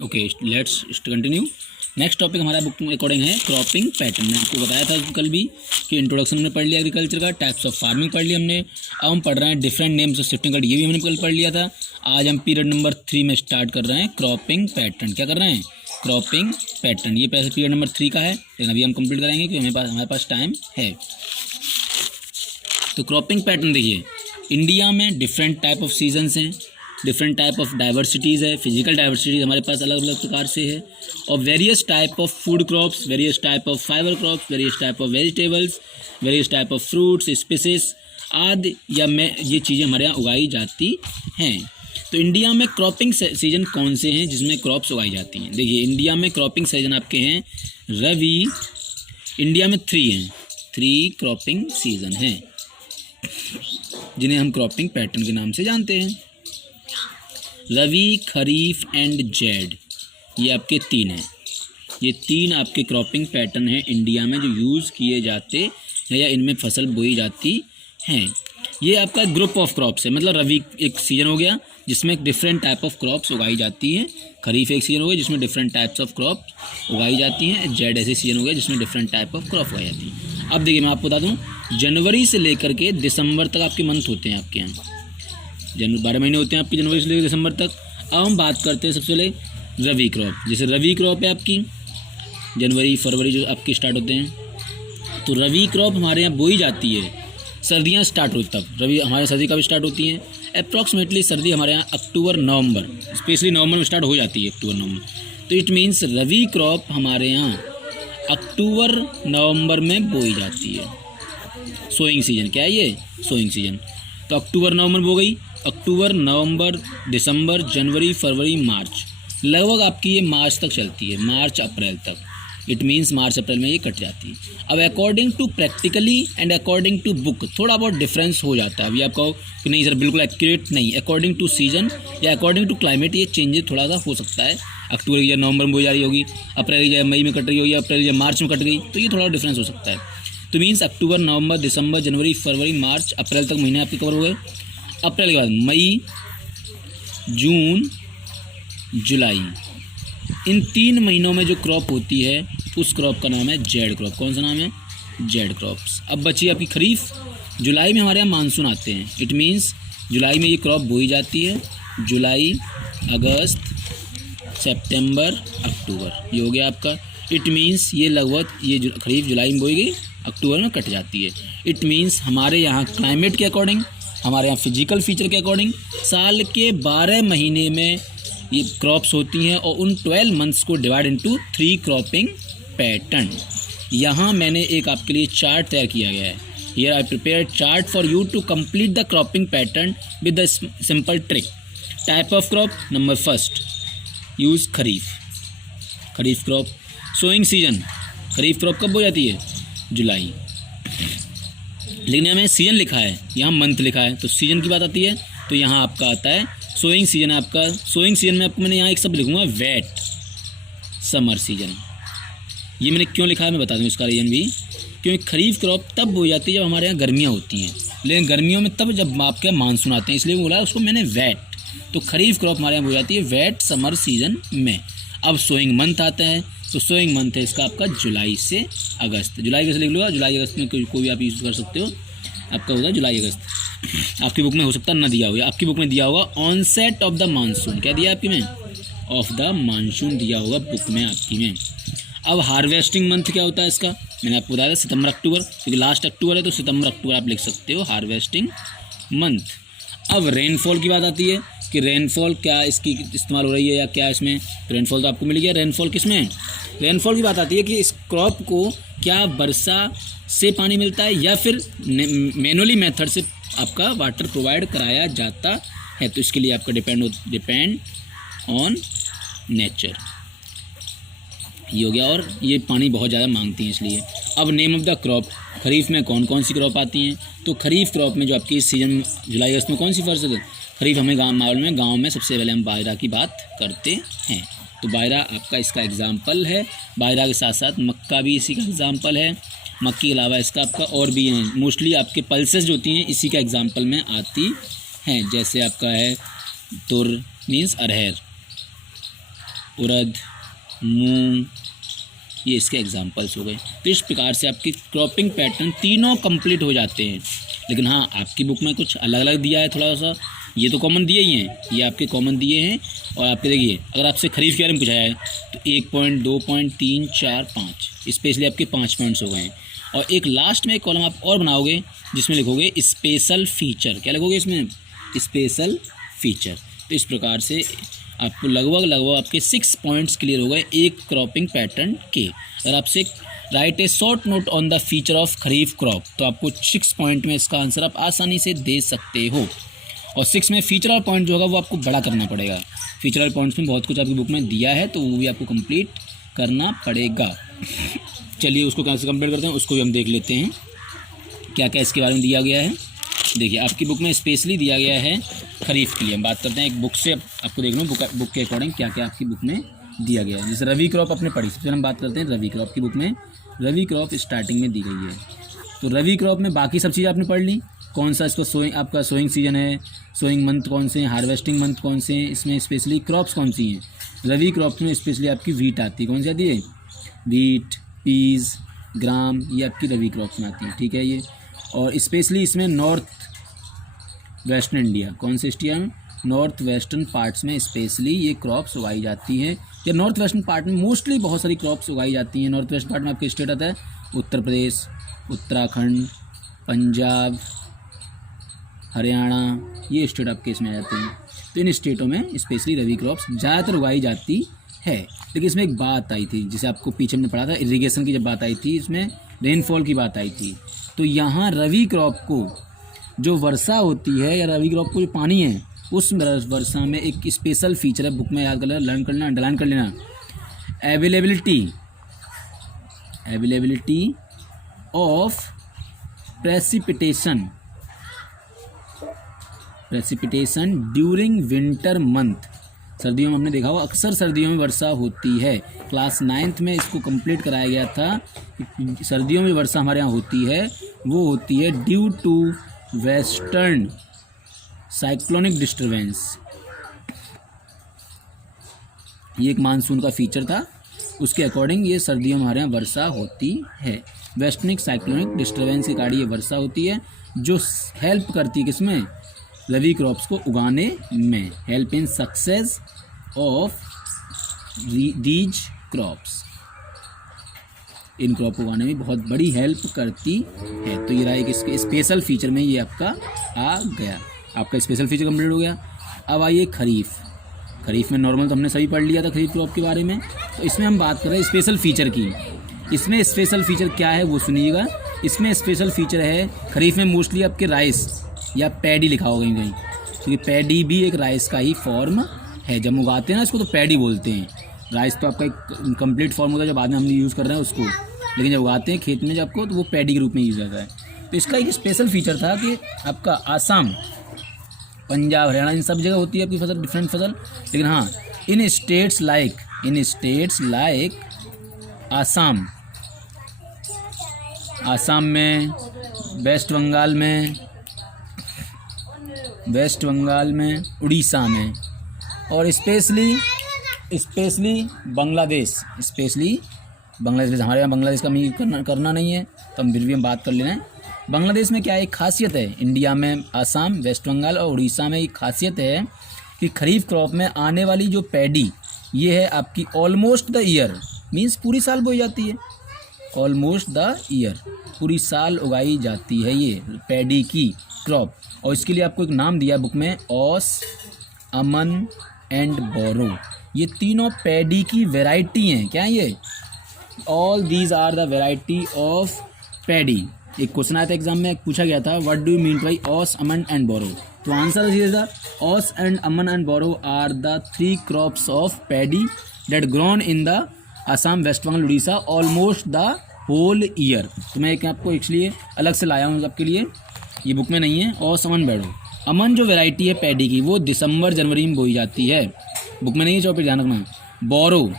Okay, let's continue. Next topic हमारा book में according है क्रॉपिंग पैटर्न। मैंने आपको बताया था कल भी कि इंट्रोडक्शन में पढ़ लिया एग्रीकल्चर का, टाइप्स ऑफ फार्मिंग पढ़ लिया हमने। अब हम पढ़ रहे हैं different names of shifting card, ये भी हमने कल पढ़ लिया था। आज हम पीरियड नंबर 3 में स्टार्ट कर रहे हैं क्रॉपिंग पैटर्न। क्या कर रहे हैं? Cropping pattern. ये पैसे पीरियड नंबर 3 का है, लेकिन अभी हम कंप्लीट करेंगे क्योंकि हमारे पास टाइम है। तो क्रॉपिंग पैटर्न देखिए, इंडिया में डिफरेंट टाइप ऑफ सीजन्स हैं, डिफरेंट टाइप ऑफ डाइवर्सिटीज़ है, फिजिकल डाइवर्सिटीज़ हमारे पास अलग अलग प्रकार से है, और various type of food crops, various type of fibre crops, various type of vegetables, various type of fruits, species आदि ये चीज़ें हमारे यहाँ उगाई जाती हैं। तो इंडिया में क्रॉपिंग सीजन कौन से हैं जिसमें क्रॉप्स उगाई जाती हैं? देखिए, इंडिया में क्रॉपिंग सीजन आपके हैं रबी। इंडिया में 3 क्रॉपिंग सीजन हैं जिन्हें हम क्रॉपिंग पैटर्न के नाम से जानते हैं। रबी, खरीफ एंड जैड, ये आपके 3 हैं। ये 3 आपके क्रॉपिंग पैटर्न हैं इंडिया में जो यूज़ किए जाते हैं या इनमें फसल बोई जाती हैं। ये आपका ग्रुप ऑफ क्रॉप्स है, मतलब रबी एक सीजन हो गया जिसमें डिफरेंट टाइप ऑफ क्रॉप्स उगाई जाती हैं, खरीफ एक सीजन हो गया जिसमें डिफरेंट टाइप्स ऑफ क्रॉप्स उगाई जाती हैं, जैड ऐसे सीजन हो गया जिसमें डिफरेंट टाइप ऑफ क्रॉप उगाई जाती हैं। अब देखिए, मैं आपको बता दूँ, जनवरी से लेकर के दिसंबर तक आपके मंथ होते हैं आपके यहाँ। 12 महीने होते हैं आपकी जनवरी से लेकर दिसंबर तक। अब हम बात करते हैं सबसे पहले रबी क्रॉप। जैसे रबी क्रॉप है आपकी जनवरी फरवरी जो आपकी स्टार्ट होते हैं, तो रबी क्रॉप हमारे यहाँ बोई जाती है, सर्दियाँ स्टार्ट होती तब रबी हमारे सर्दी कब स्टार्ट होती हैं? अप्रॉक्सीमेटली सर्दी हमारे यहाँ अक्टूबर नवंबर, स्पेशली नवंबर में स्टार्ट हो जाती है, अक्टूबर नवंबर। तो इट मीन्स रबी क्रॉप हमारे यहाँ अक्टूबर नवंबर में बोई जाती है। सोइंग सीजन क्या है ये? Sowing season. तो अक्टूबर नवंबर बो गई, अक्टूबर नवंबर दिसंबर जनवरी फरवरी मार्च, लगभग आपकी ये मार्च तक चलती है, मार्च अप्रैल तक। इट मीन्स मार्च अप्रैल में ये कट जाती है। अब according to practically and according to book थोड़ा बहुत डिफरेंस हो जाता है। अभी आप कहो कि नहीं सर बिल्कुल एक्यूरेट नहीं, अकॉर्डिंग टू सीजन या अकॉर्डिंग टू क्लाइमेट ये चेंजेस थोड़ा सा हो सकता है। अक्टूबर की या नवंबर में बोई जा रही होगी, अप्रैल की या मई में कट रही होगी, अप्रैल या मार्च में कट गई, तो ये थोड़ा डिफरेंस हो सकता है। तो मीन्स अक्टूबर नवंबर दिसंबर जनवरी फरवरी मार्च अप्रैल तक महीने आपके कवर हो गए। अप्रैल के बाद मई जून जुलाई, इन 3 महीनों में जो क्रॉप होती है उस क्रॉप का नाम है जेड क्रॉप। कौन सा नाम है? Z crops. अब बची आपकी खरीफ। जुलाई में हमारे यहाँ मानसून आते हैं, इट मीन्स जुलाई में ये क्रॉप बोई जाती है। जुलाई अगस्त सितंबर अक्टूबर, ये हो गया आपका। इट मीन्स ये लगभग ये खरीफ जुलाई में बोई गई, अक्टूबर में कट जाती है। इट मीन्स हमारे यहाँ क्लाइमेट के अकॉर्डिंग, हमारे यहाँ फिजिकल फीचर के अकॉर्डिंग साल के 12 महीने में ये क्रॉप्स होती हैं और उन 12 मंथ्स को डिवाइड इनटू 3 क्रॉपिंग पैटर्न। यहाँ मैंने एक आपके लिए चार्ट तैयार किया गया है। Here I prepare chart for you to complete the cropping pattern with the simple trick. Type of crop number first, use kharif, kharif crop. Sowing season, kharif crop कब हो जाती है? जुलाई। लेकिन यहाँ मैंने सीजन लिखा है, यहाँ मंथ लिखा है, तो सीजन की बात आती है तो यहाँ आपका आता है सोइंग सीजन। आपका सोइंग सीजन में आपको मैंने यहाँ एक शब्द लिखूँगा वेट समर सीजन। ये मैंने क्यों लिखा है मैं बता दूँ इसका रीज़न भी, क्योंकि खरीफ क्रॉप तब हो जाती है जब हमारे यहाँ गर्मियाँ होती हैं, लेकिन गर्मियों में तब जब आपके मानसून आते हैं, इसलिए बोला उसको मैंने वेट। तो खरीफ क्रॉप हमारे यहाँ हो जाती है वेट समर सीजन में। अब सोइंग मंथ आता है, तो सोइंग मंथ है इसका आपका जुलाई से अगस्त। जुलाई कैसे लिख लो? जुलाई अगस्त में कोई भी आप यूज़ कर सकते हो, आपका होगा जुलाई अगस्त। आपकी बुक में हो सकता है ना दिया होगा, आपकी बुक में दिया होगा ऑनसेट ऑफ द मानसून। क्या दिया आपकी में? ऑफ द मानसून दिया होगा बुक में आपकी में। अब हार्वेस्टिंग मंथ क्या होता है इसका? मैंने आपको बताया था सितंबर अक्टूबर, क्योंकि लास्ट अक्टूबर है तो सितंबर अक्टूबर आप लिख सकते हो हार्वेस्टिंग मंथ। अब रेनफॉल की बात आती है कि रेनफॉल क्या इसकी इस्तेमाल हो रही है या क्या इसमें, तो रेनफॉल तो आपको मिल गया। रेनफॉल किस में? रेनफॉल की बात आती है कि इस क्रॉप को क्या वर्षा से पानी मिलता है या फिर मैनुअली मेथड से आपका वाटर प्रोवाइड कराया जाता है, तो इसके लिए आपका डिपेंड ऑन नेचर, ये हो गया। और ये पानी बहुत ज़्यादा मांगती हैं इसलिए। अब नेम ऑफ द क्रॉप, खरीफ में कौन कौन सी क्रॉप आती हैं? तो खरीफ क्रॉप में जो आपकी इस सीजन जुलाई अगस्त में कौन सी फसल है? खरीफ हमें गाँव में सबसे पहले हम बाजरा की बात करते हैं, तो बाजरा आपका इसका एग्जाम्पल है। बाजरा के साथ साथ मक्का भी इसी का एग्जाम्पल है। मक्की के अलावा इसका आपका और भी हैं, मोस्टली आपके पल्सेस जो होती हैं इसी का एग्जाम्पल में आती हैं, जैसे आपका है तुर मीन्स अरहर, उड़द, मूंग, ये इसके एग्जांपल्स हो गए। तो इस प्रकार से आपकी क्रॉपिंग पैटर्न तीनों कंप्लीट हो जाते हैं। लेकिन हाँ, आपकी बुक में कुछ अलग अलग दिया है थोड़ा सा, ये तो कॉमन दिए ही हैं, ये आपके कॉमन दिए हैं। और आपके देखिए, अगर आपसे खरीफ के बारे में पूछा जाए तो 1 पॉइंट, 2 पॉइंट, 3, 4, 5, स्पेशली आपके 5 पॉइंट्स हो गए हैं। और एक लास्ट में एक कॉलम आप और बनाओगे जिसमें लिखोगे स्पेशल फीचर। क्या लिखोगे इसमें? Special feature. तो इस प्रकार से आपको लगभग आपके 6 पॉइंट्स क्लियर हो गए एक क्रॉपिंग पैटर्न के। अगर आपसे right A short note on the feature of kharif crop, तो आपको 6 पॉइंट में इसका आंसर आप आसानी से दे सकते हो। और 6 में फीचर और पॉइंट जो होगा वो आपको बड़ा करना पड़ेगा। फीचर और पॉइंट्स में बहुत कुछ आपकी बुक में दिया है, तो वो भी आपको कंप्लीट करना पड़ेगा। चलिए उसको कैसे कंप्लीट करते हैं, उसको भी हम देख लेते हैं क्या क्या इसके बारे में दिया गया है। देखिए, आपकी बुक में स्पेशली दिया गया है खरीफ के लिए। हम बात करते हैं एक बुक से, आपको देख लो बुक के अकॉर्डिंग क्या क्या आपकी बुक में दिया गया है। जैसे रवि क्रॉप आपने पढ़ी, सबसे हम बात करते हैं रवि क्रॉप की बुक में। रवि क्रॉप स्टार्टिंग में दी गई है, तो रवि क्रॉप में बाकी सब चीज़ें आपने पढ़ ली। कौन सा इसको आपका सोइंग सीजन है, सोइंग मंथ कौन से हैं, हार्वेस्टिंग मंथ कौन से हैं, इसमें स्पेशली क्रॉप्स कौन सी हैं। रवि क्रॉप में स्पेशली आपकी वीट आती है। कौन सी आती है? वीट, पीज, ग्राम, ये आपकी रवि क्रॉप्स में आती है। ठीक है ये। और स्पेशली इसमें नॉर्थ वेस्टर्न इंडिया, कौन से इंडिया में? नॉर्थ वेस्टर्न पार्ट्स में स्पेशली ये क्रॉप्स उगाई जाती हैं। या नॉर्थ वेस्टर्न पार्ट में मोस्टली बहुत सारी क्रॉप्स उगाई जाती हैं। नॉर्थ वेस्ट पार्ट में आपके स्टेट आता है उत्तर प्रदेश, उत्तराखंड, पंजाब, हरियाणा, ये स्टेट आपके इसमें आ जाते हैं। तो इन स्टेटों में स्पेशली रवि क्रॉप्स ज़्यादातर उगाई जाती है। लेकिन इसमें एक बात आई थी, जिसे आपको पीछे हमने पढ़ा था, इरिगेशन की जब बात आई थी, इसमें रेनफॉल की बात आई थी। तो यहाँ रवि क्रॉप को जो वर्षा होती है या रवि क्रॉप को जो पानी है, उस वर्षा में एक स्पेशल फीचर है, बुक में याद कर लेना, लर्न करना, अंडरलाइन कर लेना। Availability of precipitation during winter month. सर्दियों में हमने देखा होगा अक्सर सर्दियों में वर्षा होती है। क्लास 9th में इसको कंप्लीट कराया गया था। सर्दियों में वर्षा हमारे यहाँ होती है, वो होती है due to western cyclonic disturbance. ये एक मानसून का फीचर था, उसके अकॉर्डिंग ये सर्दियों में हमारे यहाँ वर्षा होती है। वेस्टर्निक साइक्लोनिक डिस्टर्बेंस के कारण ये वर्षा होती है, जो हेल्प करती है किसमें? रवि क्रॉप्स को उगाने में। Help in success of these crops, in crop को उगाने में बहुत बड़ी हेल्प करती है। तो ये रहा एक इसके स्पेशल फीचर में ये आपका आ गया। आपका स्पेशल फीचर कंप्लीट हो गया। अब आइए खरीफ में नॉर्मल तो हमने सभी पढ़ लिया था खरीफ क्रॉप के बारे में। तो इसमें हम बात कर रहे हैं स्पेशल फीचर की। इसमें स्पेशल फीचर क्या है वो सुनिएगा। इसमें स्पेशल फीचर है, खरीफ में मोस्टली आपके राइस या पैडी लिखा होगा कहीं, क्योंकि पैडी भी एक राइस का ही फॉर्म है। जब उगाते हैं ना इसको तो पैडी बोलते हैं। राइस तो आपका एक कंप्लीट फॉर्म होता है, जब बाद में हम यूज़ कर रहे हैं उसको, लेकिन जब उगाते हैं खेत में जब आपको, तो वो पैडी के रूप में यूज़ होता है। तो इसका एक स्पेशल फीचर था कि आपका आसाम, पंजाब, हरियाणा, इन सब जगह होती है आपकी फसल, डिफरेंट फसल। लेकिन हाँ, इन स्टेट्स लाइक आसाम में, वेस्ट बंगाल में, उड़ीसा में, और स्पेशली बांग्लादेश। हमारे यहाँ बांग्लादेश का मीन करना नहीं है, तो हम फिर भी हम बात कर लेना है। बांग्लादेश में क्या एक खासियत है, इंडिया में आसाम, वेस्ट बंगाल और उड़ीसा में एक खासियत है कि खरीफ क्रॉप में आने वाली जो पैडी, ये है आपकी ऑलमोस्ट द ईयर, मीन्स पूरी साल बोई जाती है। ऑलमोस्ट द ईयर, पूरी साल उगाई जाती है ये पैडी की क्रॉप। और इसके लिए आपको एक नाम दिया बुक में, ओस, अमन एंड बोरो। ये तीनों पैडी की वैरायटी हैं। क्या है ये? All these are the variety of paddy. एक क्वेश्चन आया था एग्जाम में, पूछा गया था what do you mean by aus, aman and boro. तो answer is the aus and aman and boro are the 3 crops of paddy that grown in the Assam, West Bengal, Orissa almost the whole year. तो मैं एक आपको इसलिए अलग से लाया हूँ आपके लिए, ये बुक में नहीं है। ओस, अमन, बोरो। अमन जो वैरायटी है पैडी की, वो दिसंबर जनवरी में बोई जाती है, बुक में नहीं है, चौपे ध्यान रखना। बोरो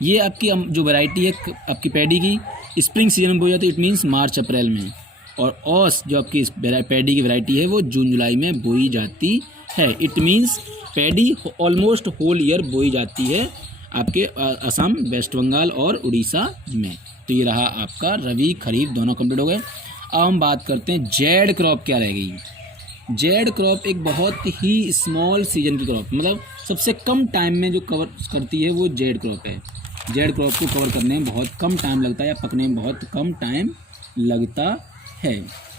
ये आपकी जो वैरायटी है आपकी पैडी की, स्प्रिंग सीजन में बोई जाती है, इट मीन्स मार्च अप्रैल में। और ओस जो आपकी पैडी की वैरायटी है, वो जून जुलाई में बोई जाती है। It means paddy almost whole year बोई जाती है आपके असम, वेस्ट बंगाल और उड़ीसा में। तो ये रहा आपका रबी खरीफ दोनों कंप्लीट हो गए। अब हम बात करते हैं जेड क्रॉप क्या रह गई। जेड क्रॉप एक बहुत ही स्मॉल सीजन की क्रॉप, मतलब सबसे कम टाइम में जो कवर करती है वो जेड क्रॉप है। जेड क्रॉप को कवर करने में बहुत कम टाइम लगता है या पकने में बहुत कम टाइम लगता है।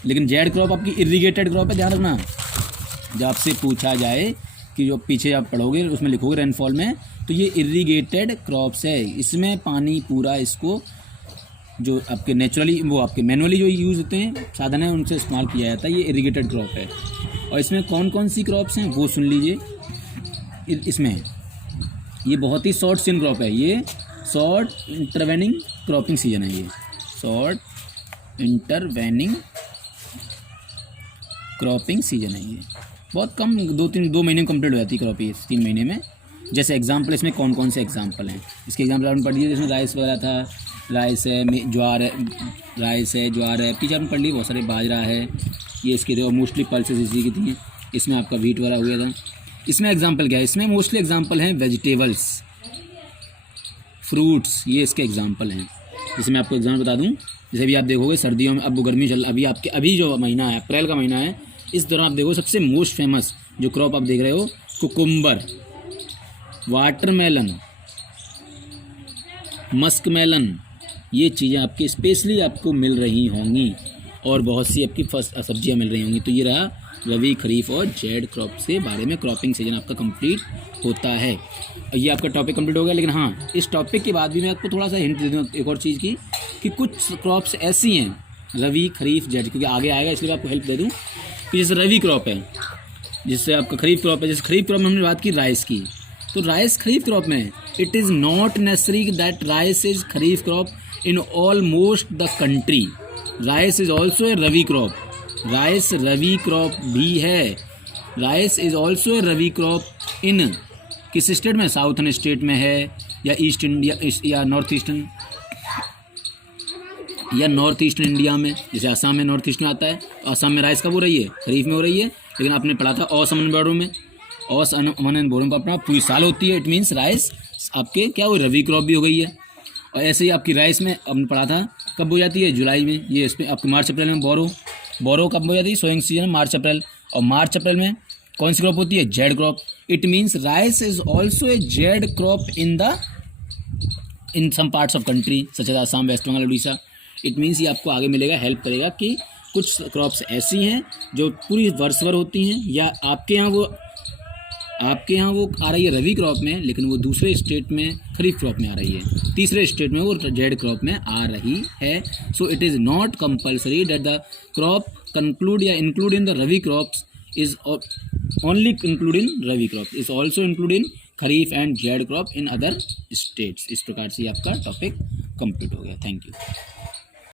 लेकिन जेड क्रॉप आपकी इरिगेटेड क्रॉप है, ध्यान रखना। जब आपसे पूछा जाए कि जो पीछे आप पढ़ोगे उसमें लिखोगे रेनफॉल में, तो ये इरिगेटेड क्रॉप्स है। इसमें पानी पूरा इसको जो आपके नेचुरली वो आपके मैनुअली जो यूज़ होते हैं साधन है उनसे इस्तेमाल किया जाता है। ये इरिगेटेड क्रॉप है। और इसमें कौन कौन सी क्रॉप्स हैं वो सुन लीजिए। इसमें ये बहुत ही शॉर्ट सीजन क्रॉप है। ये शॉर्ट इंटरवेनिंग क्रॉपिंग सीजन है। ये शॉर्ट इंटरवेनिंग क्रॉपिंग सीजन है। ये बहुत कम 2 महीने में कंप्लीट हो जाती है क्रॉप, ये 3 महीने में। जैसे एग्जांपल इसमें कौन कौन से एग्जांपल हैं, इसके एग्जांपल आपने पढ़ लिए। जिसमें राइस वगैरह था, राइस है, ज्वार है, राइस है, ज्वार है, पीछे आपने पढ़ ली बहुत सारे, बाजरा है, ये इसके थे। और मोस्टली पल्सेस इसी की थी। इसमें आपका व्हीट वगैरह हुआ था। इसमें एग्जाम्पल क्या है, इसमें मोस्टली एग्जाम्पल हैं वेजिटेबल्स, फ्रूट्स, ये इसके एग्जाम्पल हैं। जैसे मैं आपको एग्जाम्पल बता दूँ, जैसे भी आप देखोगे सर्दियों में, अब वो गर्मी चल, अभी जो महीना है अप्रैल का महीना है, इस दौरान आप देखो सबसे मोस्ट फेमस जो क्रॉप आप देख रहे हो, कुकुम्बर, वाटरमेलन, मस्क मेलन, ये चीज़ें आपकी स्पेशली आपको मिल रही होंगी। और बहुत सी आपकी सब्जियां मिल रही होंगी। तो ये रहा रबी खरीफ और जेड क्रॉप से बारे में। क्रॉपिंग सीजन आपका कंप्लीट होता है। ये आपका टॉपिक कंप्लीट हो गया। लेकिन हाँ, इस टॉपिक के बाद भी मैं आपको थोड़ा सा हिंट दे दूँ एक और चीज़ की, कि कुछ क्रॉप्स ऐसी हैं रबी खरीफ जेड, क्योंकि आगे आएगा इसलिए आपको हेल्प दे दूँ कि जैसे रबी क्रॉप है, जिससे आपका खरीफ क्रॉप है। जैसे खरीफ क्रॉप में हमने बात की राइस की, तो राइस खरीफ क्रॉप में it is not necessary that rice is kharif crop in almost the country. Rice is also A rabi crop. Rice rabi crop भी है। Rice is also A rabi crop in किस state में, southern state में है, या east India या north eastern India में। जैसे असम में नॉर्थ ईस्ट में आता है। असम में राइस कब हो रही है, खरीफ में हो रही है। लेकिन आपने पढ़ा था असम बोर्डों में, बोरों का अपना पूरी साल होती है। इट मीन्स राइस आपके क्या हो, रबी क्रॉप भी हो गई है। और ऐसे ही आपकी राइस में हमने पढ़ा था कब हो जाती है, जुलाई में। ये इसमें आपके मार्च अप्रैल में बोरो कब हो जाती है, सोइंग सीजन मार्च अप्रैल। और मार्च अप्रैल में कौन सी क्रॉप होती है, zaid crop. It means rice is also a zaid crop in some parts of country such as Assam, West Bengal, Orissa. इट मीन्स ये आपको आगे मिलेगा, हेल्प करेगा कि कुछ क्रॉप्स ऐसी हैं जो पूरी वर्ष भर होती हैं, या आपके यहाँ वो आ रही है रबी क्रॉप में, लेकिन वो दूसरे स्टेट में खरीफ क्रॉप में आ रही है, तीसरे स्टेट में वो जेड क्रॉप में आ रही है। So it is not compulsory that the crop conclude या include in the rabi crops is only include in rabi crop, is also include in kharif and zaid crop in other states. इस प्रकार से आपका टॉपिक कंप्लीट हो गया। Thank you.